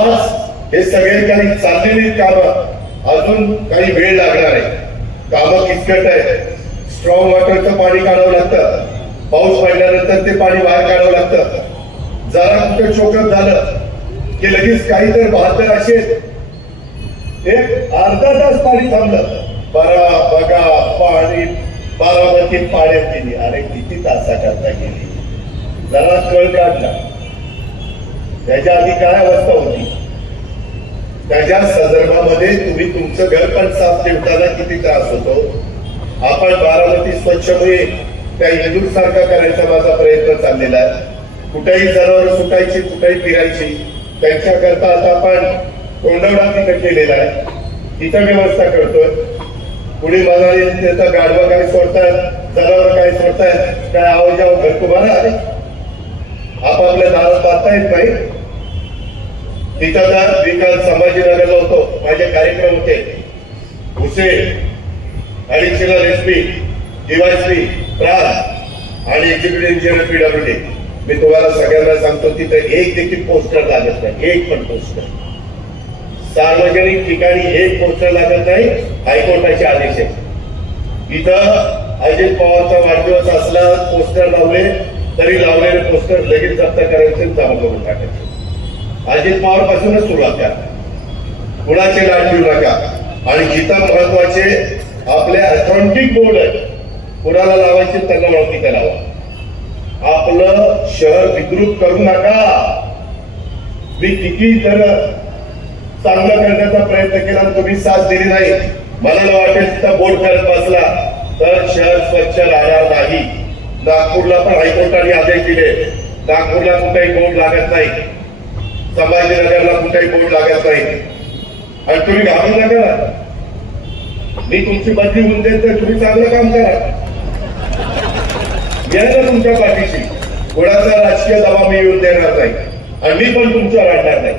आज हे सगळे काही चाललेली कामं अजून काही वेळ लागणार आहे. कामं किचकट आहे. स्ट्रॉंग वॉटरचं पाणी काढावं लागतं. पाऊस पडल्यानंतर ते पाणी बाहेर काढावं लागतं. जरा कुठे चोकअप झालं की लगेच काहीतरी 72 असे एक अर्धा तास पाणी थांबलं. बघा पाणी बारामती पाण्यात गेली. अरे किती तासा करता गेली. जरा कळ काढला. त्याच्या आधी काय अवस्था होती. त्याच्या संदर्भामध्ये तुम्ही तुमचं घर पण साफ ठेवताना किती त्रास होतो. आपण बारामती स्वच्छ होईल त्या इंदूर सारखा करायचा माझा प्रयत्न चाललेला आहे. कुठेही जनावर सुटायची, कुठेही फिरायची, त्यांच्याकरता आता आपण कोंडवडा तिथं केलेला आहे. तिथं व्यवस्था करतोय. पुढे म्हणाले त्याचा गाडवा काय सोडतायत, जनावर काय सोडतायत, काय आवजाव घर तुम्हाला आले आपापल्या दारात पाहता येत नाही. तिथं जर मी काल संभाजीनगरला होतो. माझे कार्यक्रम होते. भुसे, ऍडिशनल एसपी, डीवायएसपी, प्रांत आणि एक्झिक्युटिव्ह इंजिनियर पीडब्ल्यूडी. मी तुम्हाला सगळ्यांना सांगतो तिथे एक देखील पोस्टर लागत नाही. एक पण पोस्टर. सार्वजनिक ठिकाणी एक पोस्टर लागत नाही. हायकोर्टाचे आदेश आहे. इथं अजित पवारचा वाढदिवस असला पोस्टर लावले तरी लावलेले पोस्टर लगेच जप्त करायचे, जमा करून टाकायचे. अजित पवार पासूनच सुरुवात करा. कुणाचे लाट देऊ नका. आणि जिथं महत्वाचे आपले अथॉरिटिक बोर्ड आहे, कुणाला लावायचे त्यांना ओळखीचं लावा. आपलं शहर विकृत करू नका. मी किती तर चांगलं करण्याचा प्रयत्न केला, तुम्ही साथ दिली नाही. मला वाटेल तिथं बोर्ड करत बसला तर शहर स्वच्छ राहणार नाही. नागपूरला पण हायकोर्टाने आदेश दिले. नागपूरला कुठेही बोर्ड लागत नाही. संभाजीनगरला कुठेही बोर्ड लागत नाही. आणि तुम्ही घाबरू नका. मी तुमची बदली होऊन देत तर तुम्ही चांगलं काम करा. यायला तुमच्या पाठीशी कोणाचा राजकीय दबाव मी येऊन देणार नाही. आणि मी पण तुमच्यावर आणणार नाही.